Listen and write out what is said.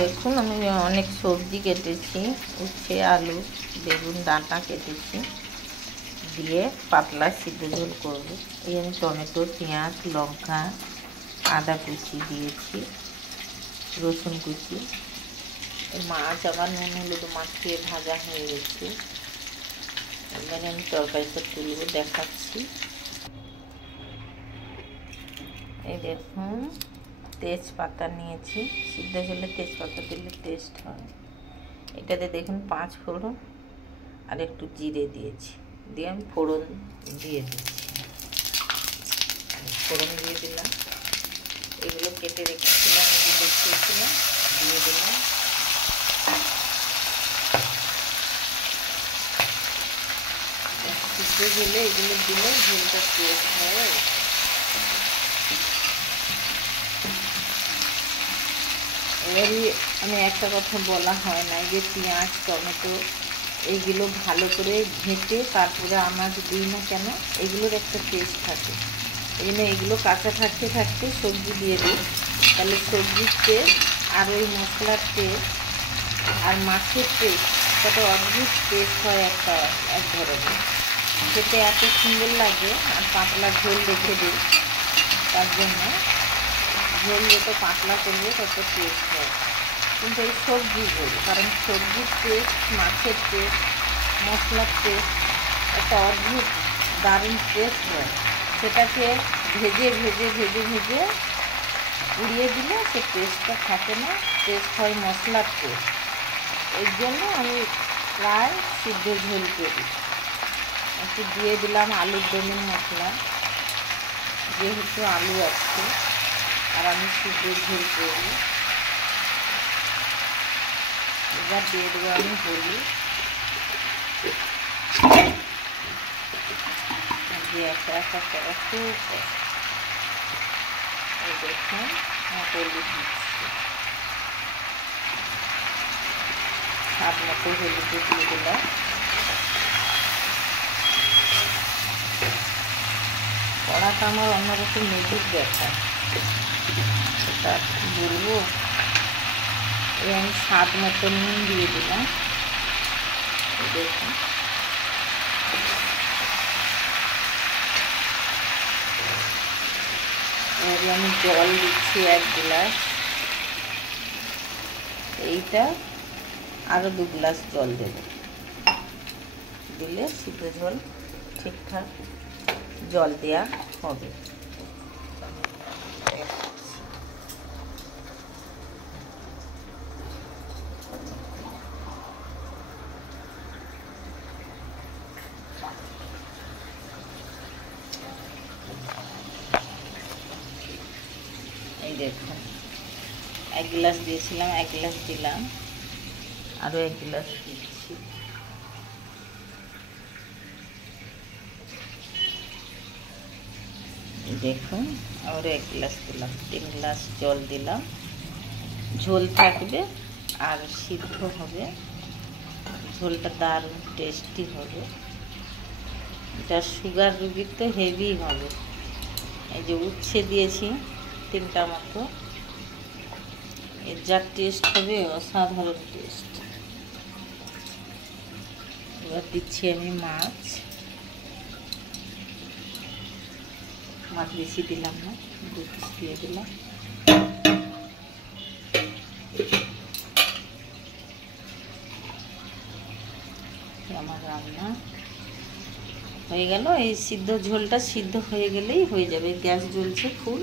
দেখুন আমি অনেক সবজি কেটেছি, উচ্ছে, আলু, বেগুন ডাঁটা কেটেছি, দিয়ে পাতলা সিদ্ধ ঝোল করব। এই আমি টমেটো, পেঁয়াজ, লঙ্কা, আদা কুচি দিয়েছি, রসুন কুচি। মাছ আবার নুন হলুদ মাখিয়ে ভাজা হয়ে গেছে। এবারে আমি তরকারিটা তুলব, দেখাচ্ছি। এই দেখুন তেজপাতা নিয়েছি, সিদ্ধ ঝোলে তেজপাতা দিলে টেস্ট হয়। এটাতে দেখুন 5 ফোড়ন আর একটু জিরে দিয়েছি, দিয়ে আমি ফোড়ন দিয়ে দিচ্ছি। ফোড়ন দিয়ে দিলাম, এগুলো কেটে রেখেছিলাম, দেখিয়েছিলাম, দিয়ে দিলাম। সিদ্ধ ঝোলে এগুলো দিলে ঝোলটা টেস্ট হয়। এবারে আমি একটা কথা বলা হয় না, যে পেঁয়াজ টমেটো এইগুলো ভালো করে ঘেঁটে তারপরে আনাজ দিই না কেন, এগুলোর একটা টেস্ট থাকে। এই জন্য এগুলো কাঁচা থাকতে থাকতে সবজি দিয়ে দিই, তাহলে সবজির টেস্ট আর ওই মশলার টেস্ট আর মাছের টেস্ট, সেটা অদ্ভুত টেস্ট হয় এক ধরনের। খেতে এত সুন্দর লাগে। আর পাতলা ঝোল রেখে দিই, তার জন্য ঝোল যত পাতলা করবে তত টেস্ট হয়। কিন্তু এই সবজি ঝোল, কারণ সবজির টেস্ট, মাছের টেস্ট, মশলার টেস্ট একটা অদ্ভুত দারুণ টেস্ট হয়। সেটাকে ভেজে ভেজে ভেজে ভেজে উড়িয়ে দিলে সে টেস্টটা থাকে না, টেস্ট হয় মশলার টেস্ট। এর জন্য আমি প্রায় সিদ্ধ ঝোল করি। একটু দিয়ে দিলাম আলুর দমের মশলা, যেহেতু আলু আছে আর আমি সিদ্ধ ঝোল করি। এবার দিয়ে দেবো আমি হলুদ, দিয়ে একটা একটা করে খুব দেখুন হলুদ দিচ্ছি, স্বাদ মতো হলুদ দিয়ে দিলাম। কড়াটা আমার অন্যরকম মেজুক দেখায়, সেটা বলবো। এই আমি স্বাদ মতো নুন দিয়ে দিলাম, দেখুন। এবারে আমি জল দিচ্ছি 1 গ্লাস, এইটা আরও 2 গ্লাস জল দেব, দিলে সিদ্ধ ঝোল ঠিকঠাক জল দেওয়া হবে। এই দেখুন 1 গ্লাস দিয়েছিলাম, 1 গ্লাস দিলাম, আরও 1 গ্লাস দিচ্ছি। দেখুন আরও 1 গ্লাস দিলাম, 3 গ্লাস জল দিলাম। ঝোল থাকবে আর সিদ্ধ হবে, ঝোলটা দারুণ টেস্টি হবে। এটা সুগার রুগীর তো হেভি হবে। এই যে উচ্ছে দিয়েছি 3টা মতো, এর যা টেস্ট হবে অসাধারণ টেস্ট। এবার দিচ্ছি আমি মাছ বেশি দিলাম না, 2 পিস দিয়ে দিলাম। আমার রান্না হয়ে গেল। এই সিদ্ধ ঝোলটা সিদ্ধ হয়ে গেলেই হয়ে যাবে। গ্যাস জ্বলছে ফুল।